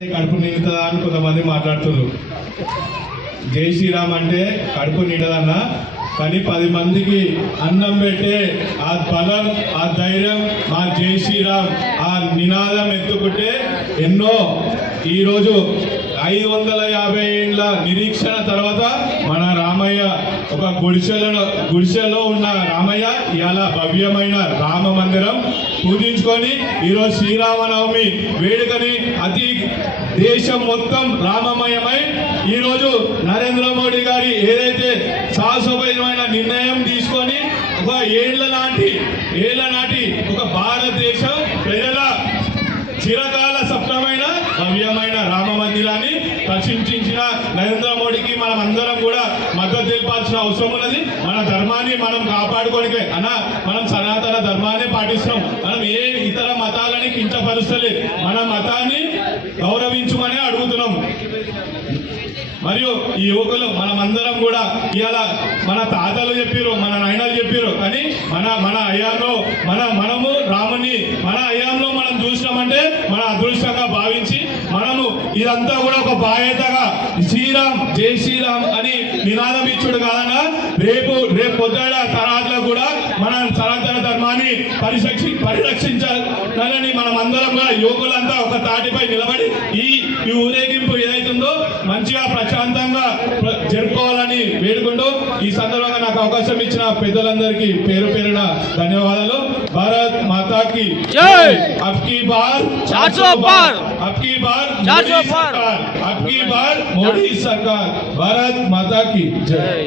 కడుపు నిండుతుందా అని కొంతమంది మాట్లాడుతున్నారు. జై శ్రీరామ్ అంటే కడుపు నిండదన్న, కానీ 10 మందికి అన్నం పెట్టే ఆ బలం, ఆ ధైర్యం మా జై శ్రీరామ్ ఆ నినాదం ఎత్తుకుంటే ఎన్నో ఈరోజు 550 ఏళ్ళ నిరీక్షణ తర్వాత మన రామయ్య ఒక గుడిసెలో ఉన్న రామయ్య ఇవాళ భవ్యమైన రామ మందిరం పూజించుకొని ఈరోజు శ్రీరామనవమి వేడుకని అతి దేశం మొత్తం రామమయమై ఈరోజు నరేంద్ర మోడీ గారి ఏదైతే సాహసోపేతమైన నిర్ణయం తీసుకొని ఒక ఏళ్ల నాటి ఒక భారతదేశం ప్రజల చిరకాల స్వప్నమైన భవ్యమైన రామ మందిరాన్ని ప్రశంసించిన నరేంద్ర మోడీకి మనం అందరం కూడా మద్దతు తెలపాల్సిన అవసరం ఉన్నది. మన ధర్మాన్ని మనం కాపాడుకోనికే మనం సనాతన ధర్మాన్ని పాటిస్తున్నాం. మనం ఏ ఇతర మతాలని కించపరుస్తలేదు, మన మతాన్ని గౌరవించుమని అడుగుతున్నాం. మరియు ఈ యువకులు మనమందరం కూడా ఇవాళ మన తాతలు చెప్పారు, మన నాయనలు చెప్పారు, కానీ మన అయ్యాంలో మనము రాముని మన అయ్యాంలో మనం చూసినామంటే మన అదృష్టంగా భావించి మనము ఇదంతా కూడా ఒక బాధ్యతగా శ్రీరామ్ జై శ్రీరామ్ అని నినాదం ఇచ్చుడు కాదన్నా, రేపు పొద్దున తరాల్లో కూడా మన సనాతన ధర్మాన్ని పరిరక్షించాలని మనమందరం కూడా యువకులంతా ఒక తాటిపై నిలబడి ఈ ఊరేగింపు ఏదైతుందో మంచిగా ప్రశాంతంగా జరుపుకోవాలని వేడుకుంటూ ఈ సందర్భంగా నాకు అవకాశం ఇచ్చిన పెద్దలందరికీ పేరు పేరున ధన్యవాదాలు. భారత్ మాతాకి జై. అబ్కి బార్ 400 పార్, అబ్కి బార్ 400 పార్, అబ్కి బార్ మోడీ సర్కార్. భారత్ మాతాకి జై.